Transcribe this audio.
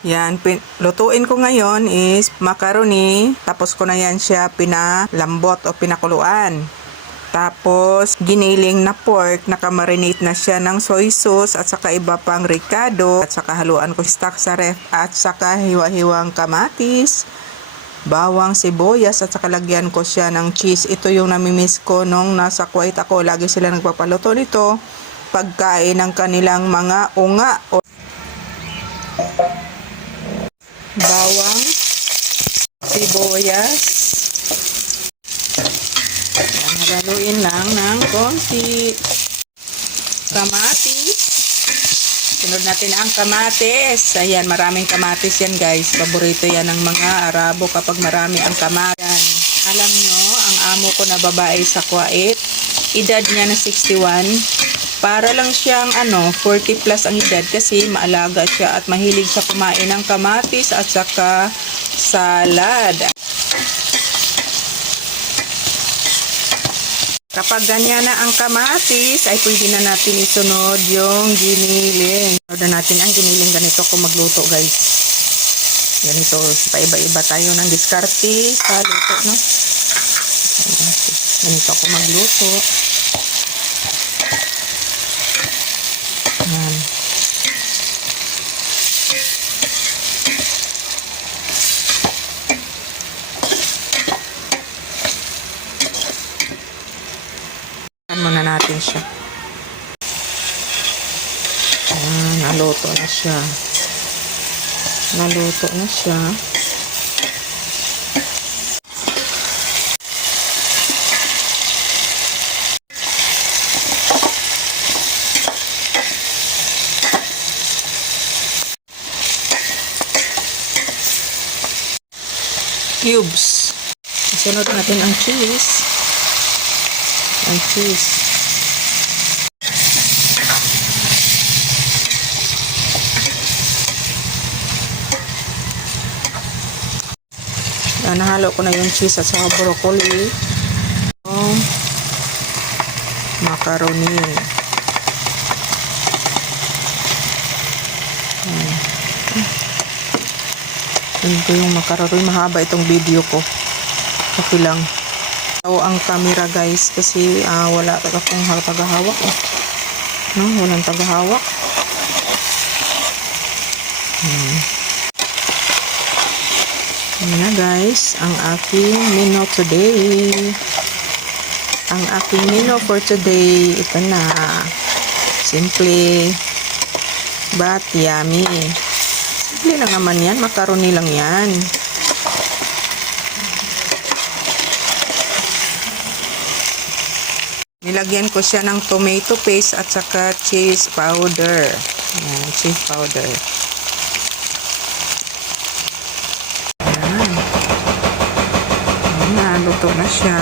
Yan, lutuin ko ngayon is macaroni. Tapos ko na yan siya pinalambot o pinakuluan. Tapos, giniling na pork, nakamarinate na siya ng soy sauce at saka iba pang ricado. At saka haluan ko stock sa ref at saka hiwa-hiwang kamatis, bawang, sibuyas at saka lagyan ko siya ng cheese. Ito yung namimiss ko nung nasa Kuwait ako. Lagi sila nagpapaluto nito. Pagkain ng kanilang mga unga o bawang, sibuyas. Halaluin lang ng konti. Kamatis. Sunod natin ang kamatis. Ayan, maraming kamatis yan guys. Paborito yan ng mga Arabo kapag marami ang kamatis. Alam nyo, ang amo ko na babae sa Kuwait, edad niya na 61. Para lang siyang 40 plus ang edad kasi maalaga siya at mahilig siya kumain ng kamatis at saka salad. Kapag ganyan na ang kamatis, ay pwede na natin isunod yung giniling. Sunod na natin ang giniling. Ganito ko magluto guys. Ganito, paiba-iba tayo ng diskarte sa luto, no? Ganito ako magluto. Yan. Muna natin siya. Ayan, naluto na siya. Naluto na siya. Cubes. Isunod natin ang cheese. Ang cheese. Yan, nahalo ko na yung cheese at saka broccoli. Macaroni. Yan ko yung macaroni. Mahaba itong video ko. Okay lang. Ang camera guys kasi wala akong tagahawak no, walang tagahawak. Yan na guys ang aking menu today. Ang aking menu for today, ito na, simple but yummy. Simple lang naman yan, macaroni lang yan. Nilagyan ko siya ng tomato paste at saka cheese powder. Ayan, cheese powder. Ayan. Ayan, luto na siya.